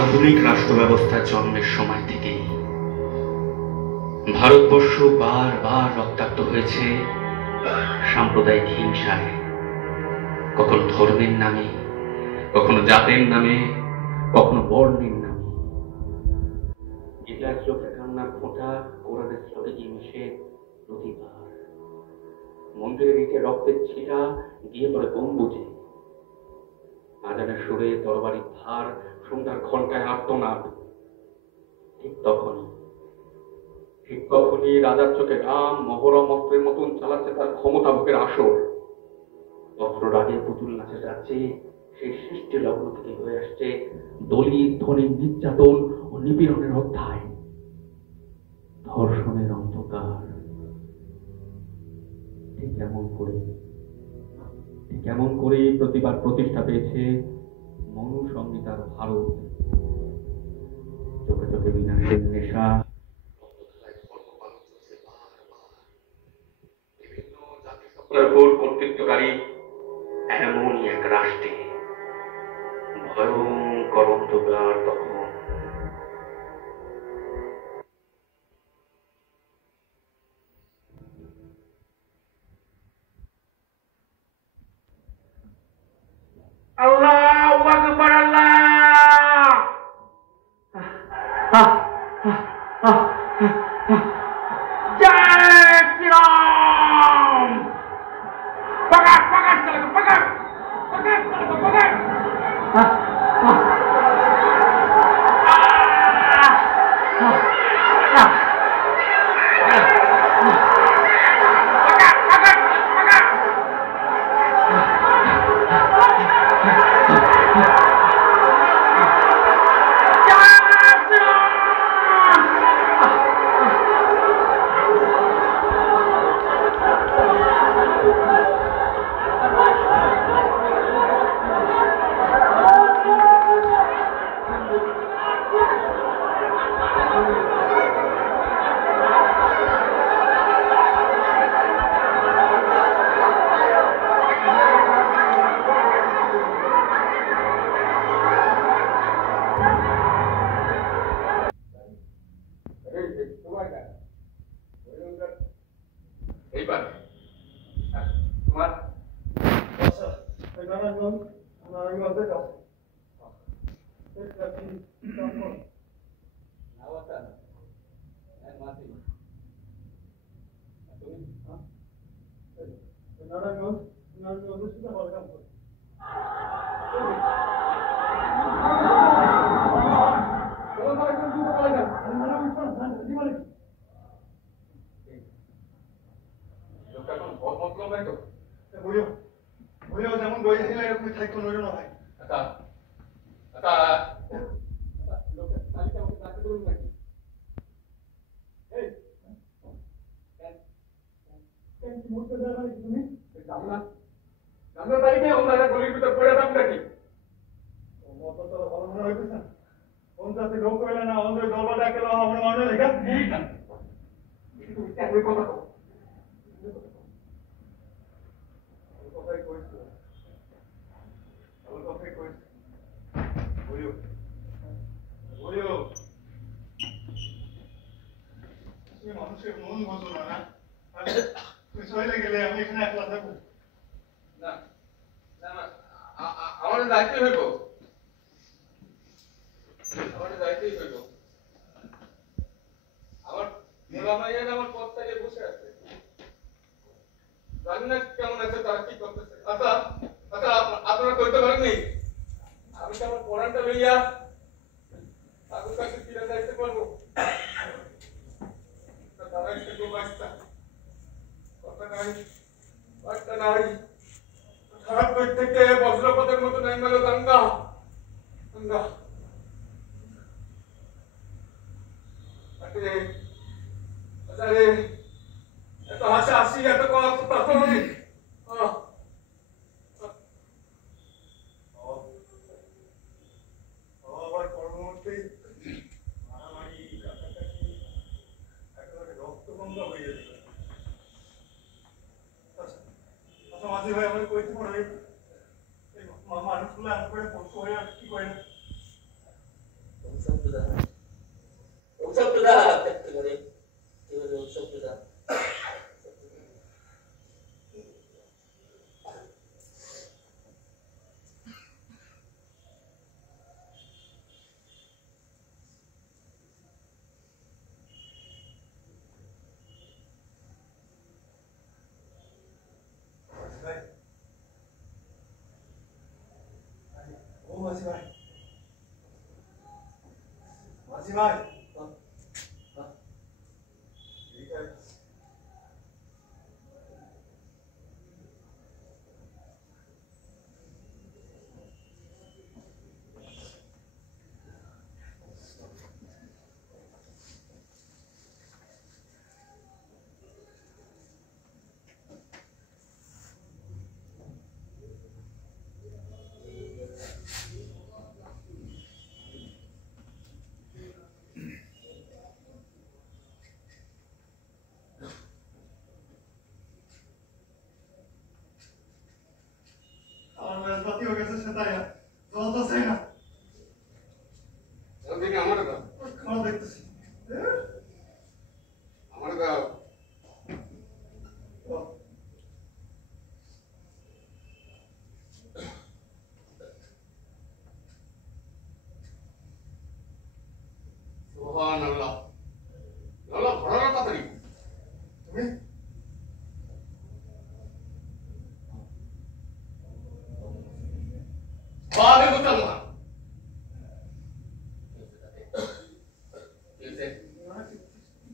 আধুনিক রাষ্ট্র ব্যবস্থার জন্মের সময় থেকেই ভারতবর্ষ বারবার রক্তাক্ত হয়েছে সাম্প্রদায়িক হিংসায়, কখনো ধর্মের নামে, কখনো জাতের নামে, কখনো বর্ণের নামে। গীতার চোখে কান্নার ফোঁটা কোরআনের শ্লোকে গিয়ে মিশে প্রতিবার। মন্দিরের ইটে রক্তের ছিটা গিয়ে পড়ে গম্বুজে। আজানের সুরে তরবারির ধার, সন্ধ্যার ঘন্টায় আর্তনাদ। ঠিক তখনই রাজার চোখে রাম মহরম অস্ত্রের মতন চালাচ্ছে তার ক্ষমতা ভোগের আসর। অস্ত্র রাগের পুতুল নাচে যাচ্ছে সেই সৃষ্টি লগ্ন থেকে হয়ে আসছে দলিত ধনী নির্যাতন ও নিপীড়নের অধ্যায়, ধর্ষণের অন্ধকার। ঠিক এমন করে প্রতিবার প্রতিষ্ঠা পেয়েছে মনু সংহিতার ভারত। চোখে চোখে বিনাশের নেশা, কর্তৃত্বকারী এমনই এক রাষ্ট্রে ভয়ঙ্কর অন্ধকার তখন। আল্লাহু আকবার, আল্লাহ জয় শ্রীরাম। পকড় পকড় চলো, পকড় পকড় চলো, পকড়। মানুষের মন বোঝো না, তুমি চলে গেলে আমি এখানে একলা থাকবো না। আমাদের দায়িত্ব হইব, আমাদের দায়িত্বই হইব। আমার মোলামাইয়ান আমার পথ থেকে বসে আছে, জানি না কেমন আছে, তারা কি করতেছে। আচ্ছা আচ্ছা, আপনারা করতে পারেননি, আমি তো আমার পড়ানটা লইয়া তাদের কাছে ফিরে যাইতে পারবো। তারা একটু বাঁচতা কথা নাই, বার্তা নাই, খারাপ দিক থেকে বজ্রপাতের মতো নাই গেল গঙ্গা গঙ্গা। আরে এত হাসি হাসি, এত কথা আবার পরবর্তী মারামারি কাছাকাছি একেবারে রক্তগঙ্গা হয়ে যেত। আচ্ছা মাঝি ভাই, আমাকে কইতে পারবে মানুষগুলো এত করে পশু হয়ে আর কি করে না? বাতি হয়ে গেছে সেটাই জল তো চাই না আমার খাওয়া দেখতেছি আমার দাও সুবহানাল্লাহ আল্লাহ ভরা তাড়াতাড়ি তুমি বাদে মুসলমান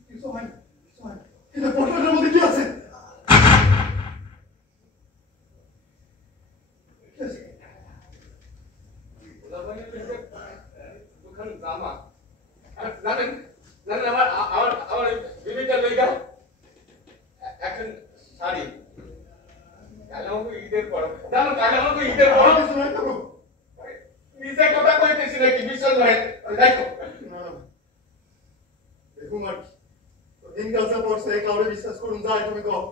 কিছু হয় না কিন্তু পটলের মধ্যে কি আছে দোকান জামা জানেন জানেন আমার বিবিটা লইগা এখন শাড়ি কালে আমাকে ঈদের পর জানো কালে আমাকে ঈদের পর কিছু নাই তো নিজে কথা কইতেছি নাকি বিশ্বাস হয় দেখো দেখুন আর দিনকাল যা পড়ছে কাউরে বিশ্বাস করুন যায় তুমি কও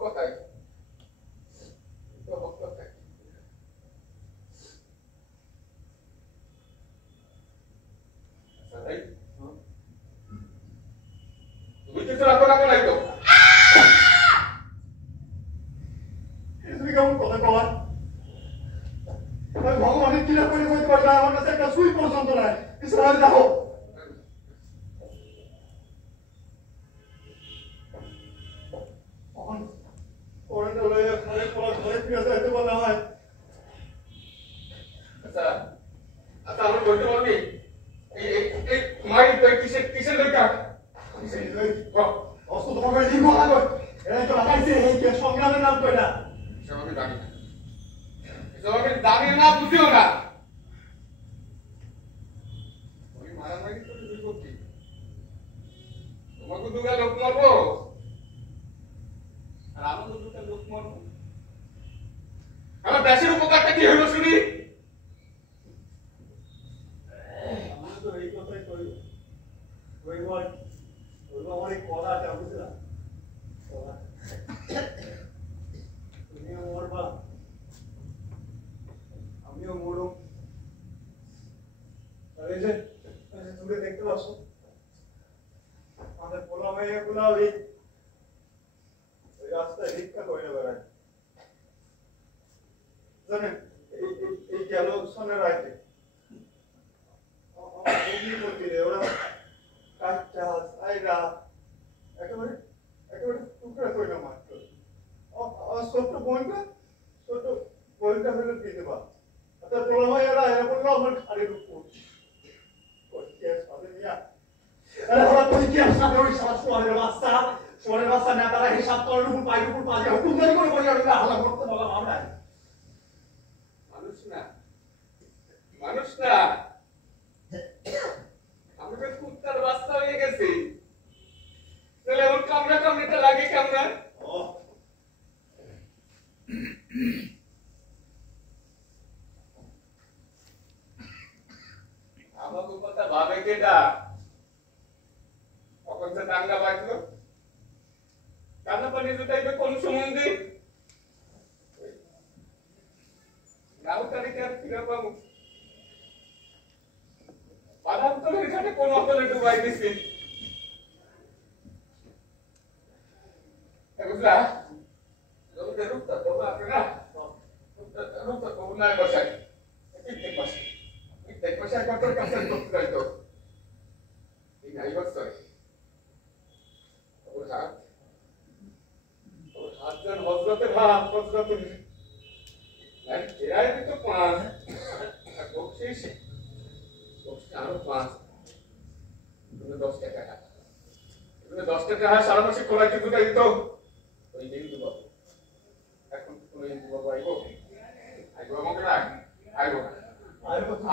কথাই কথাই তুমি কিছু রাখো রাখো নাই তো তুমি কেমন কথা কওয়ার আমি ভগবানের কিরা করে কইতে পারি না আমার কাছে একটা সুই পর্যন্ত নাই কিছু হয় দেখো ওরে লয়ে ঘরে ঘরে ফিরে যাইতে বলা হয় আচ্ছা আচ্ছা আমরা বলতে পারবি এই মাই কিসের লইকা অস্ত তোমাকে দীর্ঘ লাগবে এরাই তো লাগাইছে এই কে সংগ্রামের নাম কইরা এসব আমি জানি না এসব আমি জানি না বুঝিও না ওই মারামারি করে তুই করছি তোমাকে দুগা লোক মারবো আর আমাকে দুটা লোক মারবো আমার দেশের উপকারটা কি হইল শুনি আমি তো এই কথাই কই ওইবার আমার এই কলাটা বুঝলা কলা তুমিও মরবা আমিও মরব আর এই যে দূরে দেখতে পাচ্ছ আমাদের পোলা মেয়েগুলা ওই রাস্তায় ভিক্ষা করে বেড়ায় জানেন এই গেল সনের রাইতে ওরা কাঁচা সাইরা একেবারে টুকরা করে না মাত্র ছোট্ট বোনটা হলে দিয়ে দেবা তার বড় ভাইয়েরা এরা বললো আমার ঘাড়ের উপর নেতারা হিসাব করার উপর পায়ের উপর পা দিয়ে হুকুম জারি করে হালা করতে বলা আমরা মানুষ না আমি তো কুত্তার বাচ্চা হয়ে গেছি তাহলে ওর কামড়াটা লাগে কেমন আমাকে কথা ভাবে কেটা কখন সে দাঙ্গা বাজলো কান্না পানি জুটাইবে কোন সম্বন্ধে গাঁও তারিখে আর ফিরে পাবো এখানে কোন অঞ্চলে ডুবাই দিছি বুঝলা জমিতে রূপটা তোমরা আছে না রূপটা তোমরা না বসাই ঠিক বসাই কত কাছে করতে যাই তো এই নাই বসাই ওর হাত যেন হজরতের হাত হজরতের এরাই তো 5 আর বকশিস আরো 5 তুমি 10 টাকা তুমি 10 টাকা সারা মাসে খোলাইতে দুটা দিত ওই দিন দিব এখন তুমি দিব আইবো আইবো আমাকে না আইবো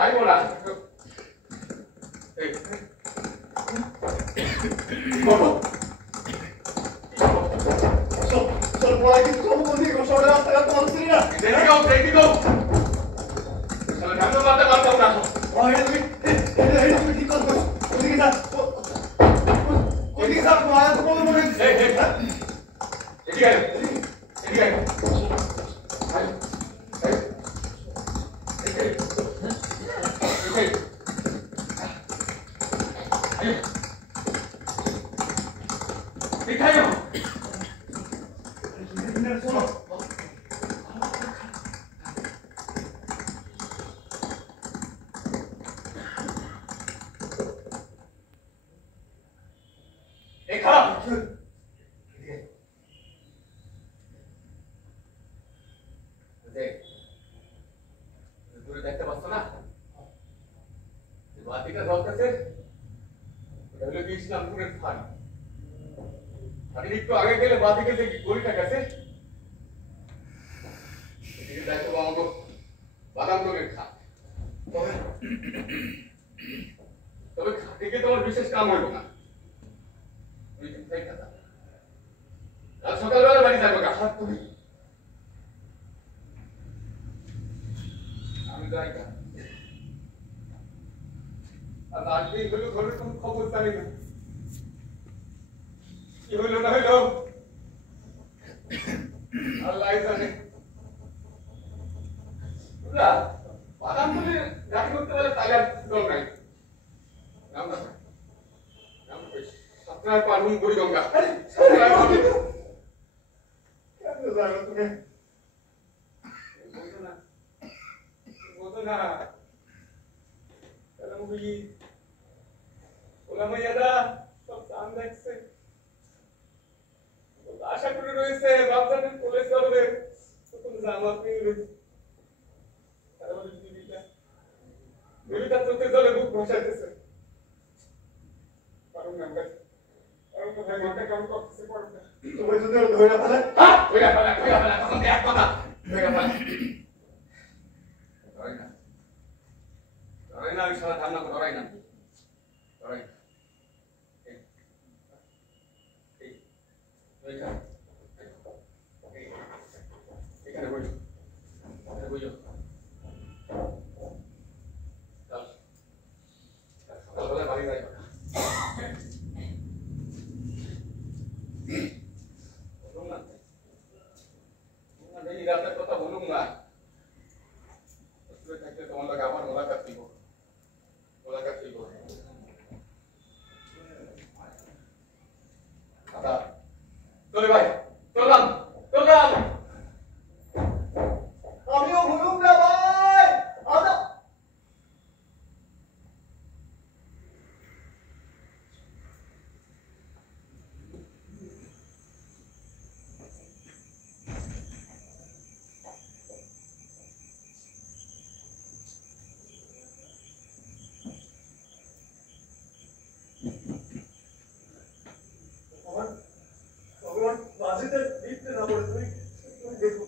আইবো না এই বলো সব পড়াই কিন্তু সব বন্ধ করে সব রাস্তা তো আসছে না দেখি গো চলো ধান মারতে পারতাম না ওই তুমি ঠিক করছো ওদিকে যা ওদিকে যা মায়া তো বলো মনে এই এদিকে এদিকে আয় दिखाओ सुनो देखा देख दूर देखते बस ना बात का दौलत से पहले बीच नाम पूरे खान আর একটু আগে গেলে বাদিকে দেখি গলিটা গেছে এদিকে দেখো আমাকে বাদাম করে খা তবে খাটিকে তোমার বিশেষ কাম হইব না তুই চিন্তাই কথা আজ সকালবেলা বাড়ি যাবো গা তুমি আমি যাই গা আর আজকে হলো ঘরে কোনো খবর জানি না কি হইল না হইল আল্লাহ জানে বুঝলা বাদাম তুলে রাখি করতে পারলে তাহলে আর দল নাই নাম না আপনার পারুন বুড়ি গঙ্গা কেন জানো তুমি বোঝো না কেন বুঝি ওলা মাইয়াদা সব চান দেখছে আশা করে রয়েছে বাচ্চাদের কোলে চলবে তখন জামা পিনবে তারপরে বিবিটা চোখে জলে বুক ভাসাইতেছে পারুন না ভাই মাথা কাম করতেছে পড়তে তুমি যদি ধরে ফেলে তখন এক কথা ধরে ফেলে ধরাই না আমি সারা ধারণা ধরাই না ধরাই এখানে বসো এখানে বসো সকালবেলা বাড়ি যাই বলুন না এই রাতের কথা বলুন না থাকলে তোমার লাগে আমার মোলাকাত দিব দাদা চলে ভাই চললাম আমিও ভুলুম না ভাই আদা ভগবান বাজিতে দিতে না বলে তুমি দেখো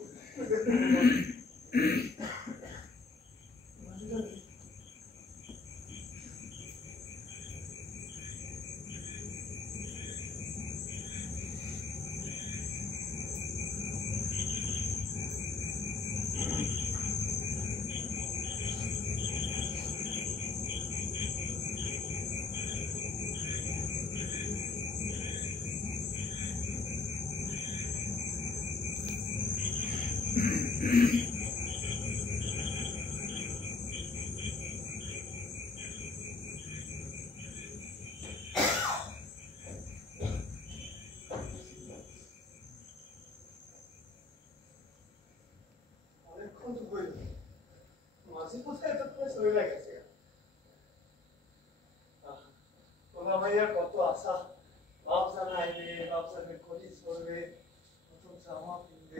তো কই মাঝি কোথায় তো চলে গেছে তোমরা ভাইয়া কত আশা বাপসান আইবে বাপসানের খরিস করবে নতুন জামা কিনবে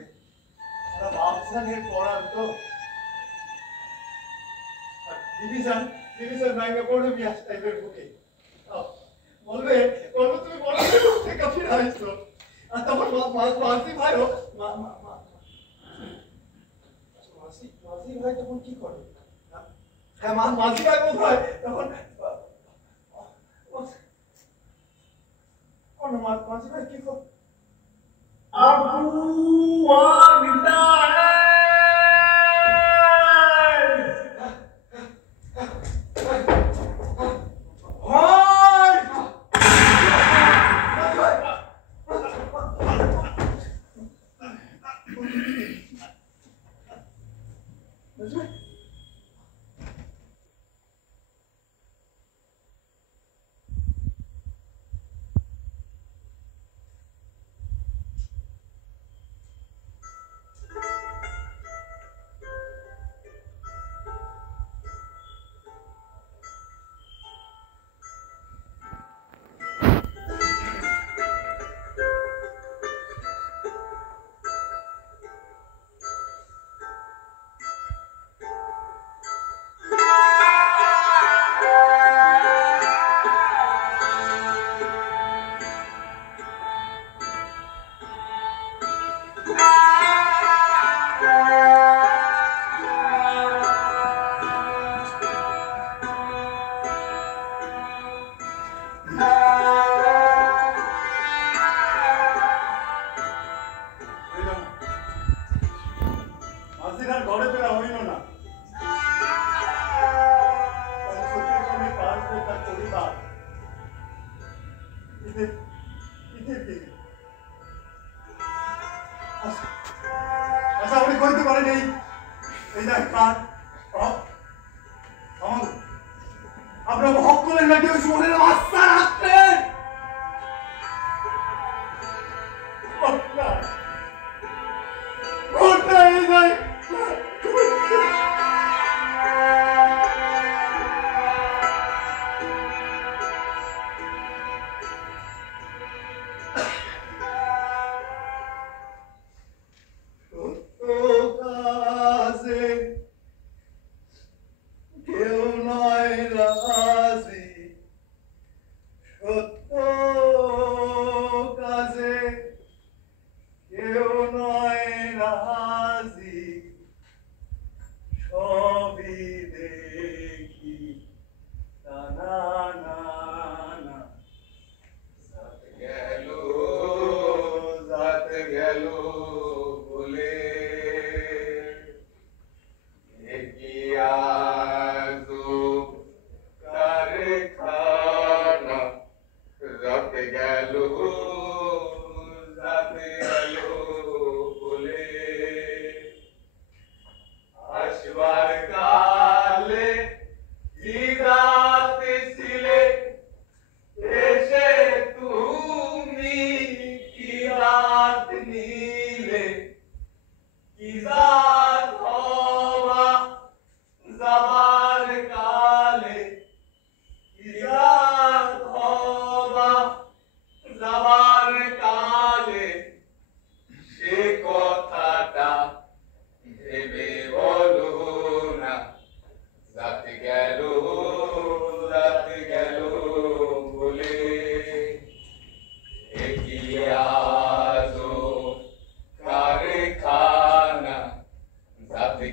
সারা বাপসানের পড়ার তো ডিভিশন ব্যাংকে পড়বে বিয়াস টাইপের বুকে বলবে তুমি বড় থেকে ফিরে আসছো আর তখন মাসি ভাই মাসি ভাই তখন কি করে হ্যাঁ মাসি ভাই কোথায় তখন মাসি ভাই কি করে আবু আবিদা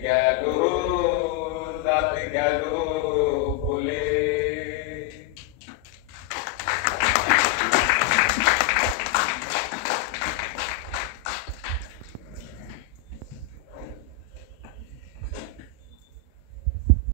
Galo